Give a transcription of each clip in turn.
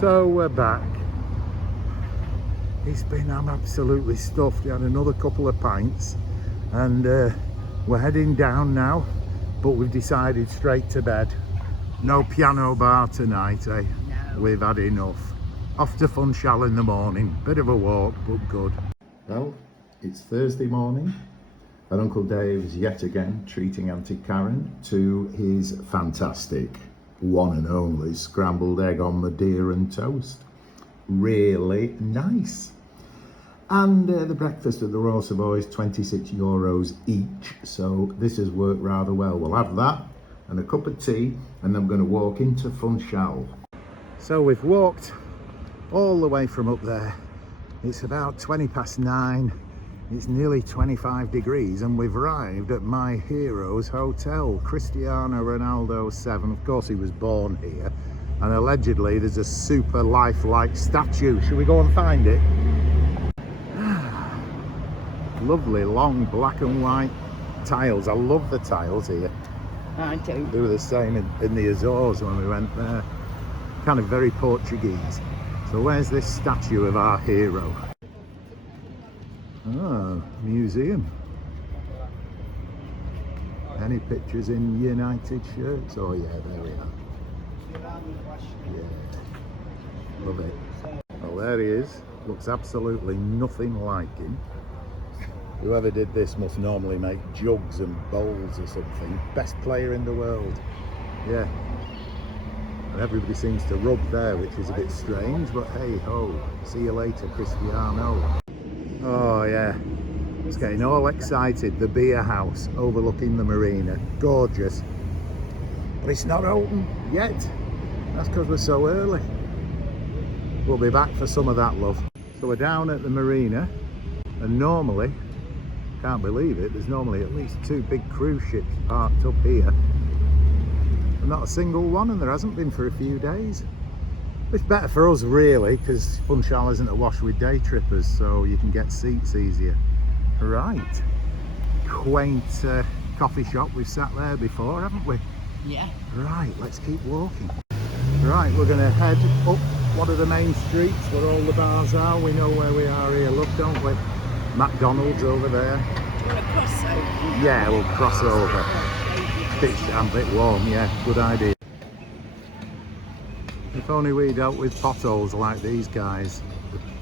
So we're back. I'm absolutely stuffed. We had another couple of pints and we're heading down now, but we've decided straight to bed. No piano bar tonight, eh? No. We've had enough. Off to Funchal in the morning. Bit of a walk, but good. Well, it's Thursday morning and Uncle Dave's yet again treating Auntie Karen to his fantastic one and only scrambled egg on madeira and toast. Really nice. And the breakfast at the Royal Savoy is €26 each, so this has worked rather well. We'll have that and a cup of tea, and then I'm going to walk into Funchal. So we've walked all the way from up there. It's about 9:20. It's nearly 25 degrees, and we've arrived at my hero's hotel, Cristiano Ronaldo 7. Of course, he was born here, and allegedly there's a super lifelike statue. Should we go and find it? Lovely long black and white tiles. I love the tiles here. I do. They were the same in the Azores when we went there. Kind of very Portuguese. So where's this statue of our hero? Oh, museum. Any pictures in United shirts? Oh yeah, there we are. Yeah, love it. Well, there he is. Looks absolutely nothing like him. Whoever did this must normally make jugs and bowls or something. Best player in the world. Yeah. And everybody seems to rub there, which is a bit strange, but hey ho. See you later, Cristiano. Oh yeah. It's getting all excited. The beer house overlooking the marina. Gorgeous. But it's not open yet. That's because we're so early. We'll be back for some of that, love. So we're down at the marina, and normally, can't believe it, there's normally at least 2 big cruise ships parked up here. And not a single one, and there hasn't been for a few days. It's better for us really, because Funchal isn't awash with day trippers, so you can get seats easier. Right. Quaint coffee shop. We've sat there before, haven't we? Yeah. Right, let's keep walking. Right, we're going to head up one of the main streets where all the bars are. We know where we are here, look, don't we? McDonald's over there. Do you want to cross over? Yeah, we'll cross over. Bit damn bit warm, yeah, good idea. If only we dealt with potholes like these guys.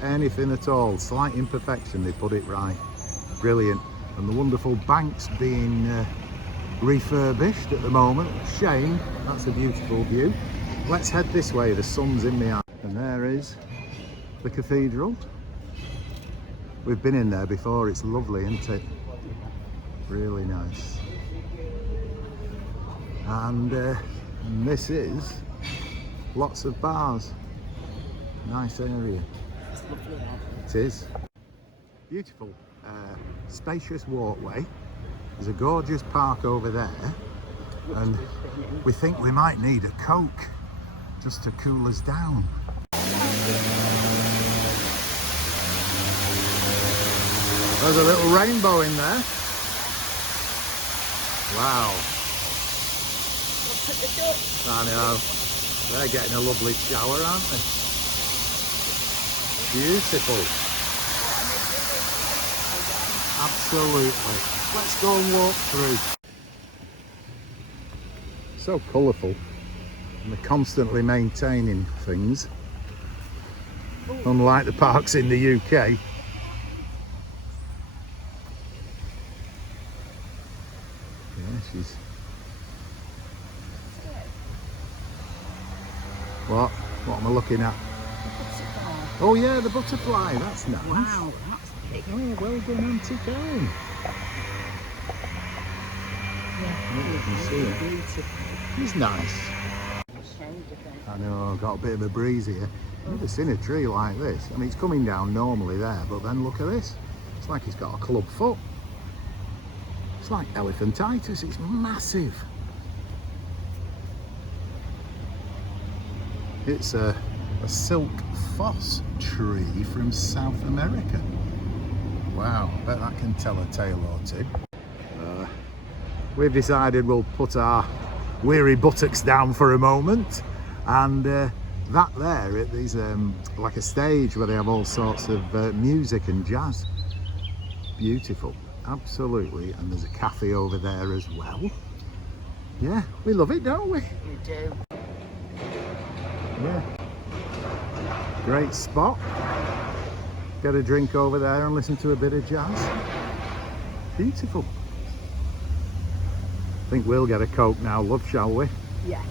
Anything at all, slight imperfection, they put it right. Brilliant. And the wonderful banks being refurbished at the moment. Shame, that's a beautiful view. Let's head this way, the sun's in the eye. And there is the cathedral. We've been in there before, it's lovely, isn't it? Really nice. And this is lots of bars. Nice area. It is. Beautiful, spacious walkway. There's a gorgeous park over there. And we think we might need a Coke just to cool us down. There's a little rainbow in there. Wow. I know. They're getting a lovely shower, aren't they? Beautiful. Absolutely. Let's go and walk through. So colourful. And they're constantly maintaining things. Unlike the parks in the UK. What am I looking at? Oh yeah, the butterfly, that's nice. Wow, that's big. Oh, well done, Auntie Karen. Yeah, you can see it. Beautiful. It's nice. I know, got a bit of a breeze here. I've never seen a tree like this. I mean, it's coming down normally there, but then look at this. It's like it's got a club foot. It's like elephantitis, it's massive. It's a silk foss tree from South America. Wow, I bet that can tell a tale or two. We've decided we'll put our weary buttocks down for a moment and that there, it is like a stage where they have all sorts of music and jazz. Beautiful, absolutely. And there's a cafe over there as well. Yeah, we love it, don't we? We do. Yeah. Great spot. Get a drink over there and listen to a bit of jazz. Beautiful. I think we'll get a Coke now, love, shall we? Yeah.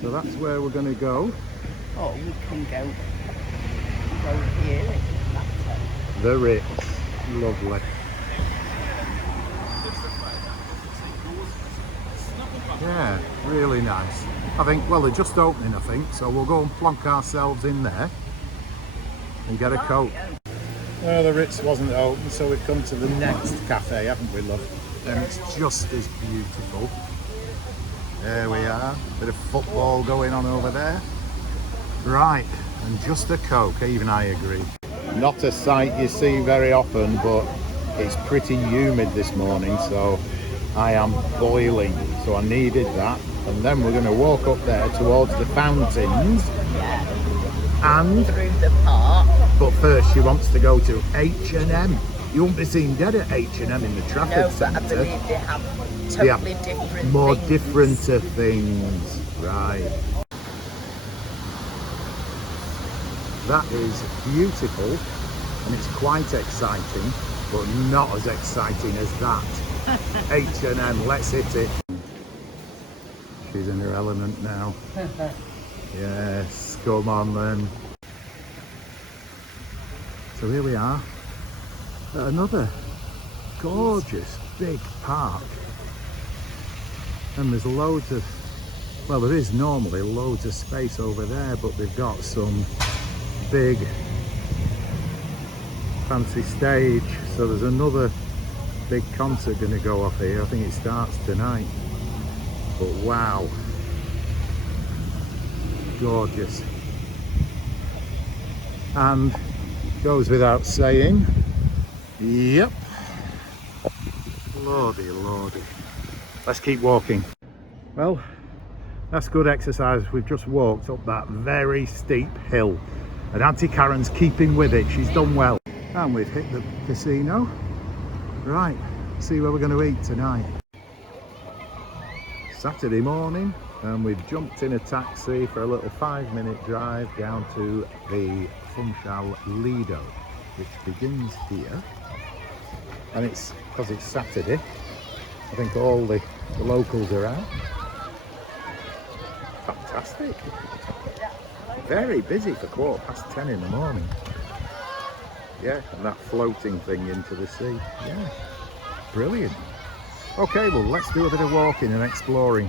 So that's where we're going to go. Oh, we can go here. It doesn't matter. The Ritz. Lovely. Yeah, really nice. I think, well, they're just opening, I think, so we'll go and plonk ourselves in there and get a Coke. Well, the Ritz wasn't open, so we've come to the next cafe, haven't we, love? And it's just as beautiful. There we are. Bit of football going on over there. Right, and just a Coke, even I agree. Not a sight you see very often, but it's pretty humid this morning, so I am boiling. So I needed that. And then we're going to walk up there towards the fountains. Yeah. And Through the park. but first she wants to go to H&M. You won't be seen dead at H&M in the Trafford No, but I Centre. believe they have totally different More things. different things. Right. That is beautiful and it's quite exciting, but not as exciting as that. H&M, let's hit it. She's in her element now. Yes, come on then. So here we are at another gorgeous big park. And there's loads of, well, there is normally loads of space over there, but they've got some big fancy stage. So there's another big concert going to go off here. I think it starts tonight. But wow, gorgeous. And goes without saying, yep, lordy lordy. Let's keep walking. Well, that's good exercise. We've just walked up that very steep hill and Auntie Karen's keeping with it. She's done well. And we've hit the casino. Right, see where we're going to eat tonight. Saturday morning, and we've jumped in a taxi for a little 5-minute drive down to the Funchal Lido, which begins here. And it's because it's Saturday, I think all the locals are out. Fantastic. Very busy for 10:15 in the morning. Yeah, and that floating thing into the sea. Yeah, brilliant. Okay, well, let's do a bit of walking and exploring.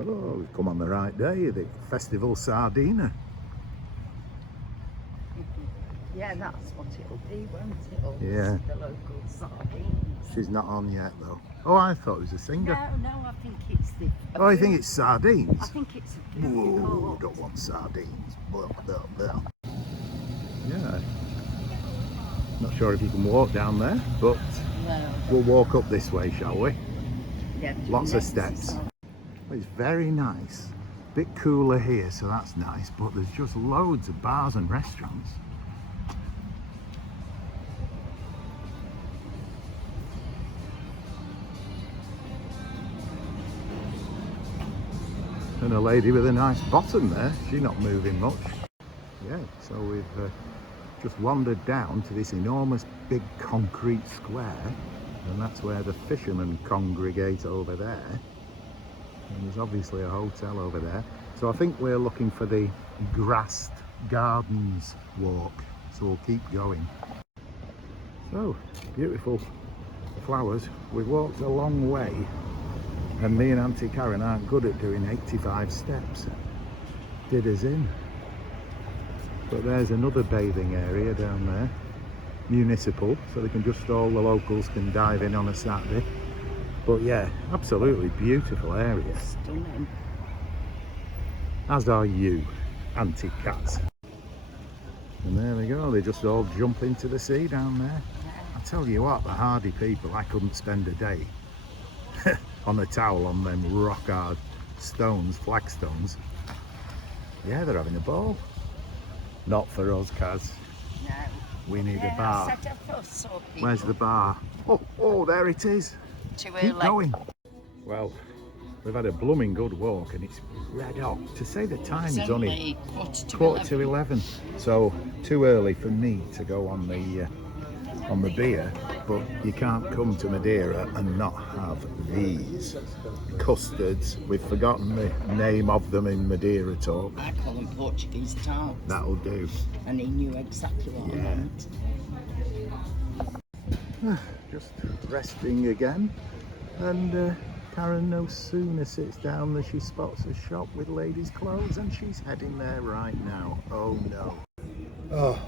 Oh, we've come on the right day, the Festival Sardina. Yeah, that's what it'll be, won't it? All Yeah. The local sardines. She's not on yet, though. Oh, I thought it was a singer. No, I think it's the... Oh, you think it's sardines? I think it's a Whoa, food don't want sardines. Blah, blah, blah. Yeah. Not sure if you can walk down there, but No. we'll walk up this way, shall we? Yeah, Lots of next steps. is on. It's very nice. Bit cooler here, so that's nice, but there's just loads of bars and restaurants. And a lady with a nice bottom there, she's not moving much. Yeah, so we've just wandered down to this enormous big concrete square, and that's where the fishermen congregate over there. And there's obviously a hotel over there. So I think we're looking for the grassed gardens walk, so we'll keep going. So, beautiful flowers. We've walked a long way, and me and Auntie Karen aren't good at doing 85 steps. Did us in. But there's another bathing area down there, municipal, so they can just, all the locals can dive in on a Saturday. But yeah, absolutely beautiful area. Stunning. As are you, Auntie Cat. And there we go, they just all jump into the sea down there. I tell you what, the hardy people, I couldn't spend a day on a towel on them rock hard stones, flagstones. Yeah, they're having a ball. Not for us, Kaz. No. We need Yeah, a bar. I set a fuss up, Where's the people. bar? Oh, there it is. Too Keep early. going. Well, we've had a blooming good walk and it's red hot. To say the time is only quarter to 11. So too early for me to go on the beer, but you can't come to Madeira and not have these custards. We've forgotten the name of them in Madeira talk. I call them Portuguese tarts. That'll do. And he knew exactly what I meant. Just resting again, and Karen no sooner sits down than she spots a shop with ladies' clothes, and she's heading there right now. Oh no. Oh,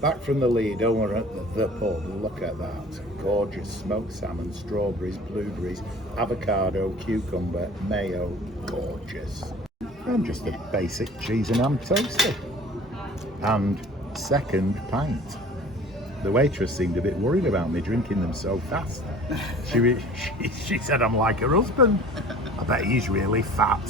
back from the lead over at the pub. Look at that. Gorgeous smoked salmon, strawberries, blueberries, avocado, cucumber, mayo. Gorgeous. And just a basic cheese and ham toasty. And second pint. The waitress seemed a bit worried about me drinking them so fast. She said I'm like her husband. I bet he's really fat.